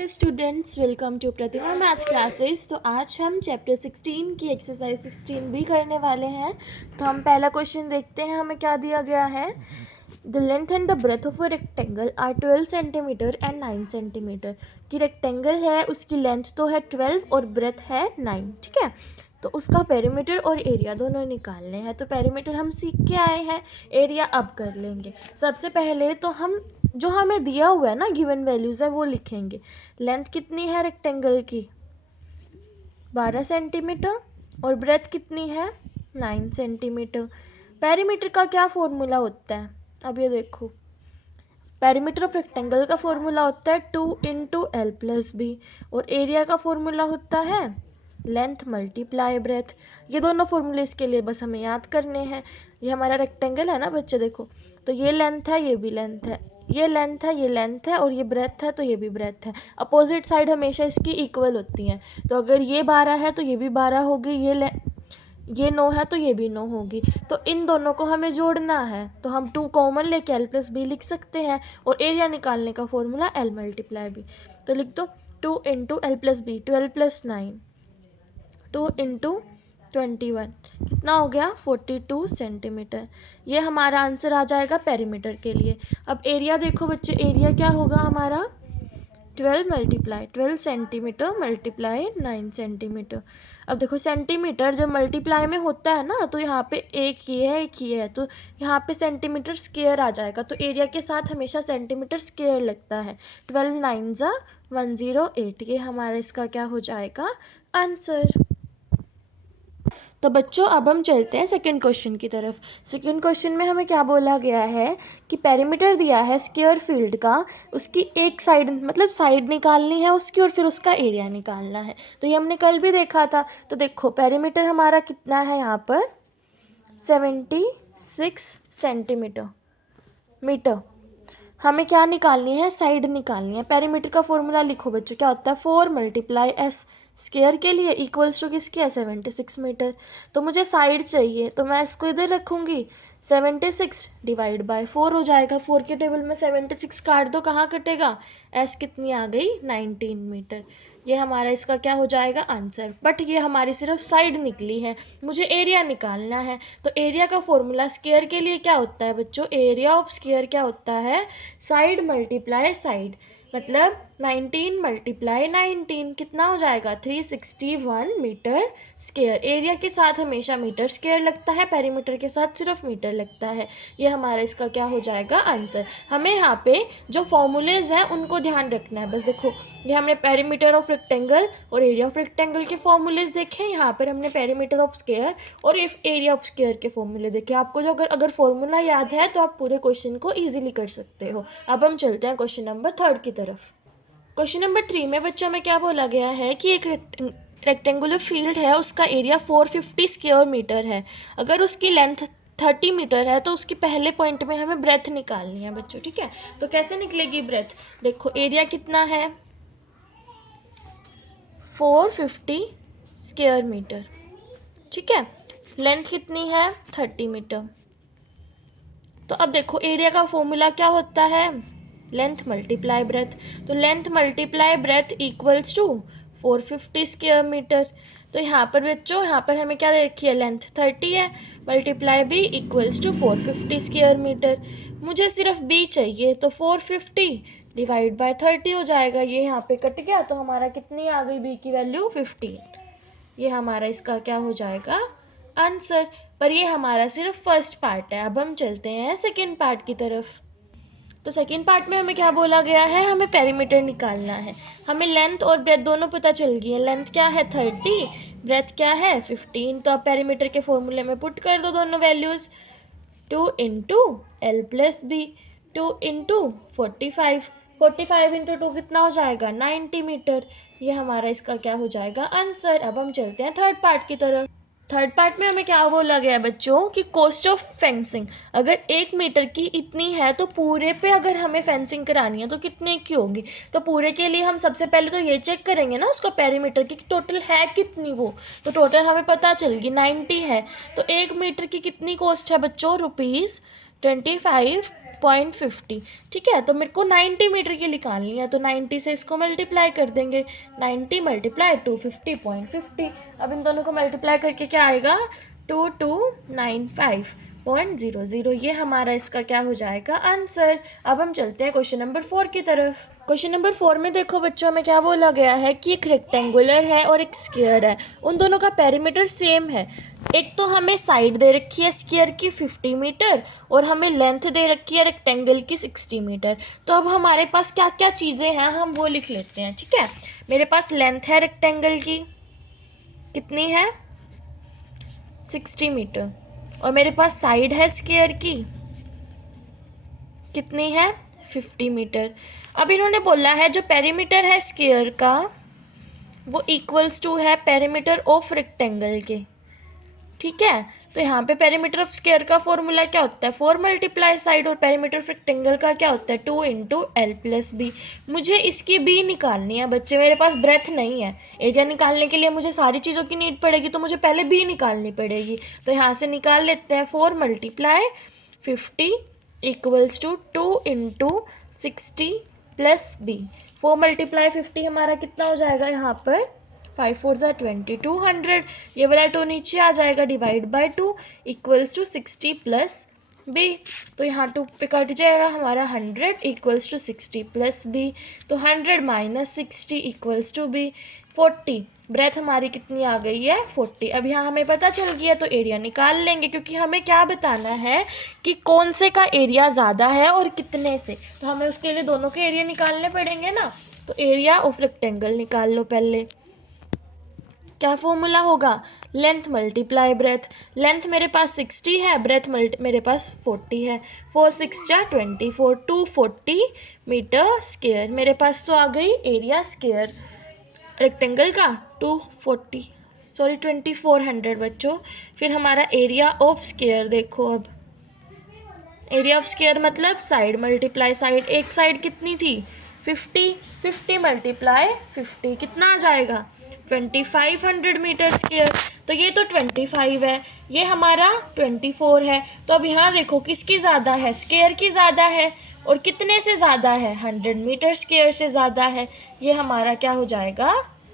Students, welcome to Pratima maths classes. तो आज हम चैप्टर 16 की एक्सरसाइज 16 भी करने वाले हैं। तो हम पहला क्वेश्चन देखते हैं, हमें क्या दिया गया है। The length and the breadth of a rectangle are 12 centimetre and 9 centimetre. कि रेक्टेंगल है, उसकी लेंथ तो है 12 और ब्रेथ है 9, ठीक है। तो उसका पेरीमीटर और एरिया दोनों निकालने हैं। तो पेरीमीटर हम सीख के आए हैं, एरिया अब कर लेंगे। सबसे पहले तो हम जो हमें दिया हुआ है ना, गिवन वैल्यूज़ है, वो लिखेंगे। लेंथ कितनी है रेक्टेंगल की, 12 सेंटीमीटर, और ब्रेथ कितनी है, 9 सेंटीमीटर। पेरीमीटर का क्या फॉर्मूला होता है, अब ये देखो। पेरीमीटर ऑफ रेक्टेंगल का फॉर्मूला होता है 2 इंटू एल प्लस बी, और एरिया का फॉर्मूला होता है लेंथ मल्टीप्लाई ब्रेथ। ये दोनों फॉर्मूले इसके लिए बस हमें याद करने हैं। ये हमारा रेक्टेंगल है ना बच्चे, देखो। तो ये लेंथ है, ये भी लेंथ है, ये लेंथ है, ये लेंथ है, और ये ब्रेथ है, तो ये भी ब्रेथ है। अपोजिट साइड हमेशा इसकी इक्वल होती हैं। तो अगर ये 12 है तो ये भी 12 होगी, ये 9 है तो ये भी 9 होगी। तो इन दोनों को हमें जोड़ना है, तो हम 2 कॉमन लेके एल प्लस बी लिख सकते हैं। और एरिया निकालने का फॉर्मूला एल मल्टीप्लाई बी। तो लिख दो 2 इंटू एल प्लस बी, 12 प्लस 9, 2 इंटू 21, कितना हो गया 42 सेंटीमीटर। ये हमारा आंसर आ जाएगा पेरीमीटर के लिए। अब एरिया देखो बच्चे, एरिया क्या होगा हमारा 12 सेंटीमीटर मल्टीप्लाई 9 सेंटीमीटर। अब देखो सेंटीमीटर जब मल्टीप्लाई में होता है ना, तो यहाँ पे एक ये है, एक ये है, तो यहाँ पे सेंटीमीटर स्क्वायर आ जाएगा। तो एरिया के साथ हमेशा सेंटीमीटर स्क्वायर लगता है। 12 9 ज़ा 108, ये हमारा इसका क्या हो जाएगा आंसर। तो बच्चों अब हम चलते हैं सेकंड क्वेश्चन की तरफ। सेकंड क्वेश्चन में हमें क्या बोला गया है कि पेरीमीटर दिया है स्क्वायर फील्ड का, उसकी एक साइड मतलब साइड निकालनी है उसकी, और फिर उसका एरिया निकालना है। तो ये हमने कल भी देखा था। तो देखो पेरीमीटर हमारा कितना है यहाँ पर 76 सेंटीमीटर मीटर। हमें क्या निकालनी है, साइड निकालनी है। पेरीमीटर का फॉर्मूला लिखो बच्चों, क्या होता है 4 मल्टीप्लाई एस, स्क्वायर के लिए इक्वल्स टू किसकी है 76 मीटर। तो मुझे साइड चाहिए, तो मैं इसको इधर रखूँगी, 76 डिवाइड बाय 4 हो जाएगा। 4 के टेबल में 76 काट दो, कहाँ कटेगा, एस कितनी आ गई 19 मीटर। ये हमारा इसका क्या हो जाएगा आंसर। बट ये हमारी सिर्फ साइड निकली है, मुझे एरिया निकालना है। तो एरिया का फॉर्मूला स्क्वायर के लिए क्या होता है बच्चों, एरिया ऑफ स्क्वायर क्या होता है, साइड मल्टीप्लाई साइड। मतलब 19 मल्टीप्लाई 19 कितना हो जाएगा 361 मीटर स्क्वायर। एरिया के साथ हमेशा मीटर स्क्वायर लगता है, पेरीमीटर के साथ सिर्फ मीटर लगता है। ये हमारा इसका क्या हो जाएगा आंसर। हमें यहाँ पे जो फॉर्मूलेज हैं उनको ध्यान रखना है। बस देखो, ये हमने पेरीमीटर ऑफ रेक्टेंगल और एरिया ऑफ रेक्टेंगल के फॉर्मूलेज देखे। यहाँ पर हमने पेरीमीटर ऑफ स्क्वायर और एरिया ऑफ स्क्वायर के फॉर्मूले देखे। आपको जो अगर फॉर्मूला याद है तो आप पूरे क्वेश्चन को ईजिली कर सकते हो। अब हम चलते हैं क्वेश्चन नंबर 3 की तरफ। क्वेश्चन नंबर 3 में बच्चों में क्या बोला गया है कि एक रेक्टेंगुलर फील्ड है, उसका एरिया 450 स्क्वायर मीटर है। अगर उसकी लेंथ 30 मीटर है तो उसकी पहले पॉइंट में हमें ब्रेथ निकालनी है बच्चों, ठीक है। तो कैसे निकलेगी ब्रेथ, देखो एरिया कितना है 450 स्क्वायर मीटर, ठीक है। लेंथ कितनी है 30 मीटर। तो अब देखो एरिया का फॉर्मूला क्या होता है, लेंथ मल्टीप्लाई ब्रेथ। तो length multiply breadth equals to 450 square metre. तो यहाँ पर बच्चों, यहाँ पर हमें क्या देखी है, लेंथ 30 है, multiply B equals to 450 square metre. मुझे सिर्फ बी चाहिए, तो 450 डिवाइड बाय 30 हो जाएगा। ये यहाँ पे कट गया, तो हमारा कितनी आ गई बी की वैल्यू 15। ये हमारा इसका क्या हो जाएगा आंसर। पर ये हमारा सिर्फ फर्स्ट पार्ट है। अब हम चलते हैं सेकेंड पार्ट की तरफ। तो सेकेंड पार्ट में हमें क्या बोला गया है, हमें पेरीमीटर निकालना है। हमें लेंथ और ब्रेथ दोनों पता चल गई है। लेंथ क्या है 30, ब्रेथ क्या है 15। तो अब पेरीमीटर के फॉर्मूले में पुट कर दो दोनों values. 2 into L plus B, 2 into 45, 45 into 2 कितना हो जाएगा 90 मीटर। ये हमारा इसका क्या हो जाएगा आंसर। अब हम चलते हैं थर्ड पार्ट की तरफ। थर्ड पार्ट में हमें क्या बोला गया है बच्चों कि कॉस्ट ऑफ फेंसिंग, अगर 1 मीटर की इतनी है तो पूरे पे अगर हमें फेंसिंग करानी है तो कितने की होगी। तो पूरे के लिए हम सबसे पहले तो ये चेक करेंगे ना उसका पेरीमीटर की टोटल है कितनी वो। तो टोटल हमें पता चल गई 90 है। तो 1 मीटर की कितनी कॉस्ट है बच्चों, ₹25 25.50, ठीक है। तो मेरे को 90 मीटर की निकालनी है, तो 90 से इसको मल्टीप्लाई कर देंगे, 90 मल्टीप्लाई टू 50.50। अब इन दोनों को मल्टीप्लाई करके क्या आएगा, 2295.00। ये हमारा इसका क्या हो जाएगा, आंसर। अब हम चलते हैं क्वेश्चन नंबर 4 की तरफ। क्वेश्चन नंबर 4 में देखो बच्चों, में क्या बोला गया है कि एक रेक्टेंगुलर है और एक स्क्वायर है, उन दोनों का पेरीमीटर सेम है। एक तो हमें साइड दे रखी है स्क्वायर की 50 मीटर और हमें लेंथ दे रखी है रेक्टेंगल की 60 मीटर। तो अब हमारे पास क्या क्या चीज़ें हैं हम वो लिख लेते हैं, ठीक है। मेरे पास लेंथ है रेक्टेंगल की, कितनी है, 60 मीटर, और मेरे पास साइड है स्क्वायर की, कितनी है, 50 मीटर। अब इन्होंने बोला है जो पेरीमीटर है स्क्वायर का वो इक्वल्स टू है पेरीमीटर ऑफ रेक्टेंगल के, ठीक है। तो यहाँ पे पेरीमीटर ऑफ स्क्वायर का फॉर्मूला क्या होता है, 4 मल्टीप्लाई साइड, और पेरीमीटर ऑफ रेक्टेंगल का क्या होता है, 2 इंटू एल प्लस बी। मुझे इसकी बी निकालनी है बच्चे, मेरे पास ब्रेथ नहीं है। एरिया निकालने के लिए मुझे सारी चीज़ों की नीड पड़ेगी, तो मुझे पहले बी निकालनी पड़ेगी। तो यहाँ से निकाल लेते हैं, 4 multiply 50 equals to 2 into 60 plus B. 4 multiply 50 हमारा कितना हो जाएगा यहाँ पर, 5 4 ज़ा 20, 200। ये वाला 2 नीचे आ जाएगा, divide by 2 equals to 60 plus B. तो यहाँ 2 पे कट जाएगा हमारा 100 इक्वल्स टू 60 प्लस बी। तो 100 minus 60 equals to B 40। Breadth हमारी कितनी आ गई है, 40। अब यहाँ हमें पता चल गया, तो एरिया निकाल लेंगे, क्योंकि हमें क्या बताना है कि कौन से का एरिया ज़्यादा है और कितने से। तो हमें उसके लिए दोनों के एरिया निकालने पड़ेंगे ना। तो एरिया ऑफ रेक्टेंगल निकाल लो पहले। क्या फॉर्मूला होगा, लेंथ मल्टीप्लाई ब्रेथ। लेंथ मेरे पास 60 है, ब्रेथ मेरे पास 40 है। 4 6 जा 24, 240 मीटर स्क्वायर। मेरे पास तो आ गई एरिया स्क्वायर रेक्टेंगल का 2400 बच्चों। फिर हमारा एरिया ऑफ स्क्वायर देखो, अब एरिया ऑफ स्क्वायर मतलब साइड मल्टीप्लाई साइड। एक साइड कितनी थी, 50, 50 मल्टीप्लाई 50 कितना आ जाएगा, 2500 मीटर स्क्वायर। तो ये तो 25 है, ये हमारा 24 है। तो अब यहाँ देखो किसकी ज़्यादा है, स्क्वायर की ज़्यादा है, और कितने से ज़्यादा है, 100 मीटर स्क्वायर से ज़्यादा है। ये हमारा क्या हो जाएगा,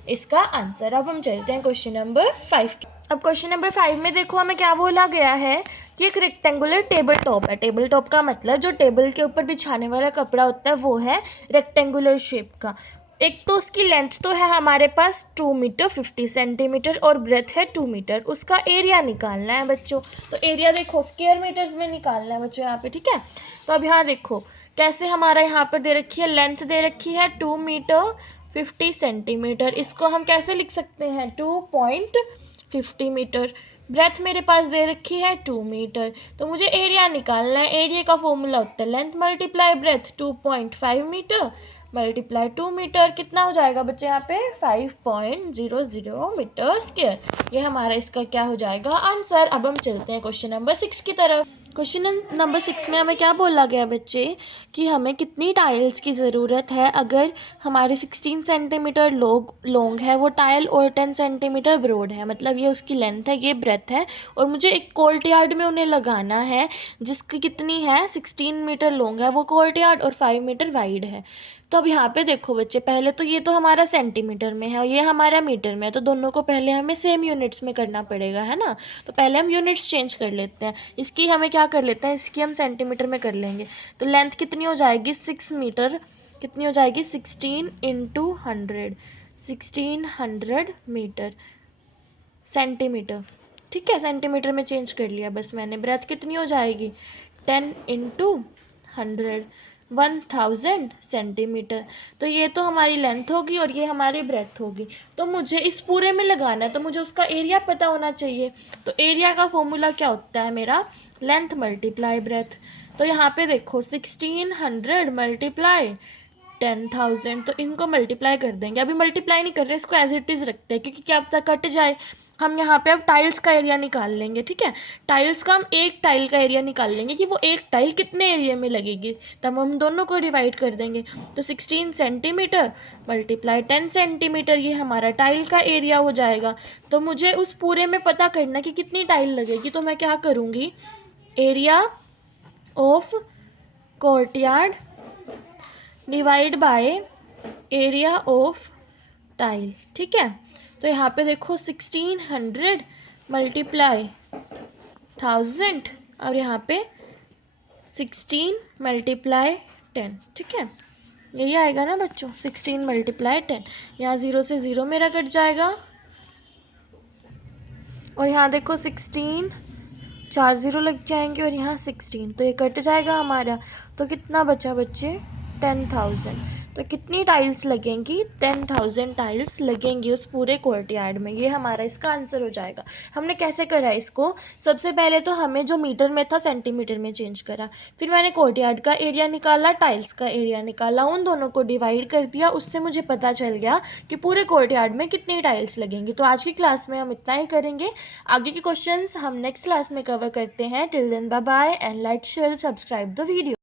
इसका आंसर। अब हम चलते हैं क्वेश्चन नंबर 5 की। अब क्वेश्चन नंबर 5 में देखो हमें क्या बोला गया है कि एक रेक्टेंगुलर टेबल टॉप है। टेबल टॉप का मतलब जो टेबल के ऊपर बिछाने वाला कपड़ा होता है वो है रेक्टेंगुलर शेप का। एक तो उसकी लेंथ तो है हमारे पास 2 मीटर 50 सेंटीमीटर और ब्रेथ है 2 मीटर। उसका एरिया निकालना है बच्चों। तो एरिया देखो स्क्वायर मीटर्स में निकालना है बच्चों यहाँ पे, ठीक है। तो अब यहाँ देखो कैसे हमारा यहाँ पर दे रखी है, लेंथ दे रखी है 2 मीटर 50 सेंटीमीटर। इसको हम कैसे लिख सकते हैं, 2.50 मीटर। ब्रेथ मेरे पास दे रखी है 2 मीटर। तो मुझे एरिया निकालना है। एरिया का फॉर्मूला होता है length multiply breadth, 2.5 metre multiply 2 metre. कितना हो जाएगा बच्चे यहाँ पे, 5.00 मीटर स्क्वायर। ये हमारा इसका क्या हो जाएगा, आंसर। अब हम चलते हैं क्वेश्चन नंबर 6 की तरफ। क्वेश्चन नंबर 6 में हमें क्या बोला गया बच्चे कि हमें कितनी टाइल्स की ज़रूरत है अगर हमारे 16 सेंटीमीटर लॉन्ग है वो टाइल और 10 सेंटीमीटर ब्रॉड है। मतलब ये उसकी लेंथ है, ये ब्रेथ है, और मुझे एक कोर्ट यार्ड में उन्हें लगाना है जिसकी कितनी है, 16 मीटर लॉन्ग है वो कोर्ट यार्ड और 5 मीटर वाइड है। तो अब यहाँ पे देखो बच्चे, पहले तो ये तो हमारा सेंटीमीटर में है और ये हमारा मीटर में है, तो दोनों को पहले हमें सेम यूनिट्स में करना पड़ेगा, है ना। तो पहले हम यूनिट्स चेंज कर लेते हैं। इसकी हमें क्या कर लेते हैं, इसकी हम सेंटीमीटर में कर लेंगे। तो लेंथ कितनी हो जाएगी, 6 मीटर, कितनी हो जाएगी, 16 इंटू 100, 1600 मीटर सेंटीमीटर, ठीक है। सेंटीमीटर में चेंज कर लिया बस मैंने। ब्रेथ कितनी हो जाएगी, 10 इंटू 100, 1000 सेंटीमीटर। तो ये तो हमारी लेंथ होगी और ये हमारी ब्रेथ होगी। तो मुझे इस पूरे में लगाना है, तो मुझे उसका एरिया पता होना चाहिए। तो एरिया का फॉर्मूला क्या होता है मेरा, लेंथ मल्टीप्लाई ब्रेथ। तो यहाँ पे देखो 1600 मल्टीप्लाई 10,000, तो इनको मल्टीप्लाई कर देंगे। अभी मल्टीप्लाई नहीं कर रहे, इसको एज इट इज़ रखते हैं क्योंकि क्या पता कट जाए। हम यहाँ पे अब टाइल्स का एरिया निकाल लेंगे, ठीक है। टाइल्स का हम एक टाइल का एरिया निकाल लेंगे कि वो एक टाइल कितने एरिया में लगेगी, तब हम दोनों को डिवाइड कर देंगे। तो 16 सेंटीमीटर मल्टीप्लाई 10 सेंटीमीटर, ये हमारा टाइल का एरिया हो जाएगा। तो मुझे उस पूरे में पता करना कि कितनी टाइल लगेगी। तो मैं क्या करूँगी, area of courtyard divide by area of tile, ठीक है। तो यहाँ पे देखो 1600 मल्टीप्लाई 1000 और यहाँ पे 16 मल्टीप्लाई 10, ठीक है। यही आएगा ना बच्चों, 16 मल्टीप्लाई 10। यहाँ 0 से 0 मेरा कट जाएगा और यहाँ देखो 16, 4 0 लग जाएंगे और यहाँ 16, तो ये कट जाएगा हमारा। तो कितना बचा बच्चे, 10,000। तो कितनी टाइल्स लगेंगी, 10,000 टाइल्स लगेंगी उस पूरे कोर्टयार्ड में। ये हमारा इसका आंसर हो जाएगा। हमने कैसे करा इसको, सबसे पहले तो हमें जो मीटर में था सेंटीमीटर में चेंज करा, फिर मैंने कोर्टयार्ड का एरिया निकाला, टाइल्स का एरिया निकाला, उन दोनों को डिवाइड कर दिया, उससे मुझे पता चल गया कि पूरे कोर्टयार्ड में कितनी टाइल्स लगेंगी। तो आज की क्लास में हम इतना ही करेंगे, आगे के क्वेश्चंस हम नेक्स्ट क्लास में कवर करते हैं। Till then bye bye and like share subscribe the video.